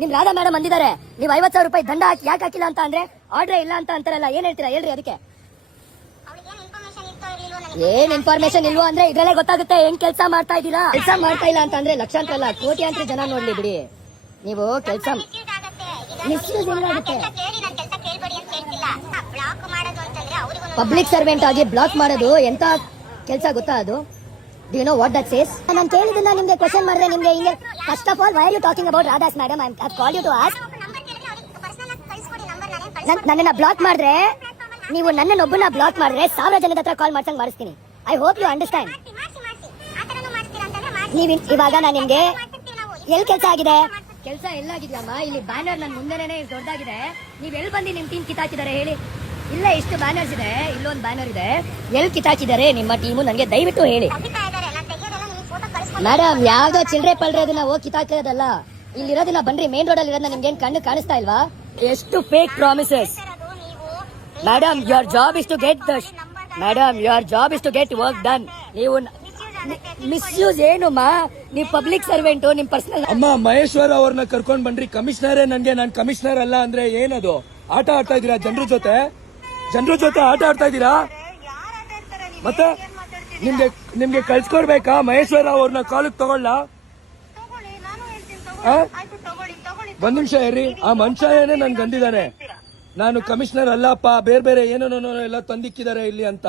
ನಿಮ್ ರಾಧಾ ಮೇಡಮ್ ಅಂದಿದ್ದಾರೆ ನೀವು 50,000 ರೂಪಾಯಿ ದಂಡ ಹಾಕಿ ಯಾಕೆ ಹಾಕಿಲ್ಲ ಅಂತ ಅಂದ್ರೆ ಆರ್ಡ್ರೇ ಇಲ್ಲ ಅಂತ ಅಂತಾರಲ್ಲ, ಏನ್ ಹೇಳ್ತೀರಾ ಹೇಳ್ರಿ ಅದಕ್ಕೆ? ಏನ್ ಇನ್ಫಾರ್ಮೇಶನ್ ಇಲ್ವೋ ಅಂದ್ರೆ ಇದ್ರಲ್ಲೇ ಗೊತ್ತಾಗುತ್ತೆ ಹೆಂಗ್ ಕೆಲಸ ಮಾಡ್ತಾ ಇದ್ದೀರಾ. ಕೆಲಸ ಮಾಡ್ತಾ ಇಲ್ಲ ಅಂತ ಅಂದ್ರೆ ಲಕ್ಷಾಂತರ ಅಲ್ಲ ಕೋಟ್ಯಾಂತರ ಜನ ನೋಡ್ಲಿ ಬಿಡಿ. ನೀವು ಕೆಲಸ ಮಿಸ್ಯೂಸ್ ಏನಾಗುತ್ತೆ? ಪಬ್ಲಿಕ್ ಸರ್ವೆಂಟ್ ಆಗಿ ಬ್ಲಾಕ್ ಮಾಡೋದು ಎಂತ ಕೆಲಸ ಗೊತ್ತಾ ಅದು? Do you know what that says? ನಾನು ಕೇಳಿದ್ದನ್ನ ನಿಮ್ಗೆ ಕ್ವೆಶ್ಚನ್ ಮಾಡಿದ್ರೆ ನಿಮ್ಗೆ ಹಿಂಗೆ first of all why are you talking about Radha's madam? I have called you to ask. ನನ್ನನ್ನ ಬ್ಲಾಕ್ ಮಾಡಿದ್ರೆ ನೀವು ನನ್ನನ್ನೊಬ್ಬನ ಬ್ಲಾಕ್ ಮಾಡಿದ್ರೆ 1000 ಜನದ ಹತ್ರ ಕಾಲ್ ಮಾಡ್ಸಂಗ್ ಮಾಡಿಸ್ತೀನಿ. I hope you understand. ನೀವು ಇವಾಗ ನಾನು ನಿಮ್ಗೆ ಎಲ್ಲಿ ಕೆಲಸ ಆಗಿದೆ? ಕೆಲಸ ಎಲ್ಲಾಗಿದ್ಯಮ್ಮ? ಇಲ್ಲಿ ಬ್ಯಾನರ್ ನನ್ನ ಮುಂದೆನೇ ದೊಡ್ಡದಾಗಿದೆ. ನೀವ್ ಎಲ್ಲಿ ಬಂದು ನಿಮ್ ಟೀಮ್ ಕಿತ್ತಾಕಿದ್ದಾರೆ ಹೇಳಿ? ಇಲ್ಲ ಇಷ್ಟು ಬ್ಯಾನರ್ಸ್ ಇದೆ, ಇಲ್ಲೊಂದು ಬ್ಯಾನರ್ ಇದೆ, ಎಲ್ಲಿ ಕಿತ್ತಾಕಿದ್ದಾರೆ ನಿಮ್ಮ ಟೀಮು ನನಗೆ ದಯವಿಟ್ಟು ಹೇಳಿ. ಮೇಡಮ್ ಯಾವ್ದೋ ಚಿಲ್ಡ್ರೆ ಪಲ್ರೆ ಅದನ್ನ ಹೋಗಿ ಕಿತ್ತಾಕಿರೋದಲ್ಲ, ಇಲ್ಲಿರೋದನ್ನ ಬನ್ರಿ ಮೇನ್ ರೋಡ್ ಅಲ್ಲಿ ಇರೋದನ್ನ ನಿಮ್ಗೆ ಏನ್ ಕಣ್ಣು ಕಾಣಿಸ್ತಾ ಇಲ್ವಾ? ಎಷ್ಟು fake promises. Madam your job is to get the madam your job is to get work done. ನೀವು ಮಿಸ್ಯೂಸ್ ಏನಮ್ಮ? ನೀವು ಪಬ್ಲಿಕ್ ಸರ್ವೆಂಟ್, ನಿಮ್ ಪರ್ಸನಲ್. ಅಮ್ಮ ಮಹೇಶ್ವರ್ ಅವ್ರನ್ನ ಕರ್ಕೊಂಡ್ ಬನ್ರಿ, ಕಮಿಷನರೇ ನನ್ಗೆ, ನಾನ್ ಕಮಿಷನರ್ ಅಲ್ಲ ಅಂದ್ರೆ ಏನದು? ಆಟ ಆಡ್ತಾ ಇದೀರಾ ಜನರ ಜೊತೆ ಆಟ ಆಡ್ತಾ ಇದ್ದೀರಾ? ಮತ್ತೆ ನಿಮ್ಗೆ ಕಳ್ಸ್ಕೊಡ್ಬೇಕಾ? ಮಹೇಶ್ವರ ಅವ್ರನ್ನ ಕಾಲಕ್ಕೆ ತಗೊಳ್ಳ? ಒಂದ್ ನಿಮಿಷ ಇರ್ರಿ, ಆ ಮನುಷ್ಯ ಏನೇ ನನ್ಗೆ ಅಂದಿದ್ದಾನೆ ನಾನು ಕಮಿಷನರ್ ಅಲ್ಲಪ್ಪ, ಬೇರೆ ಏನೇನೋ ಎಲ್ಲ ತಂದಿಕ್ಕಿದ್ದಾರೆ ಇಲ್ಲಿ ಅಂತ.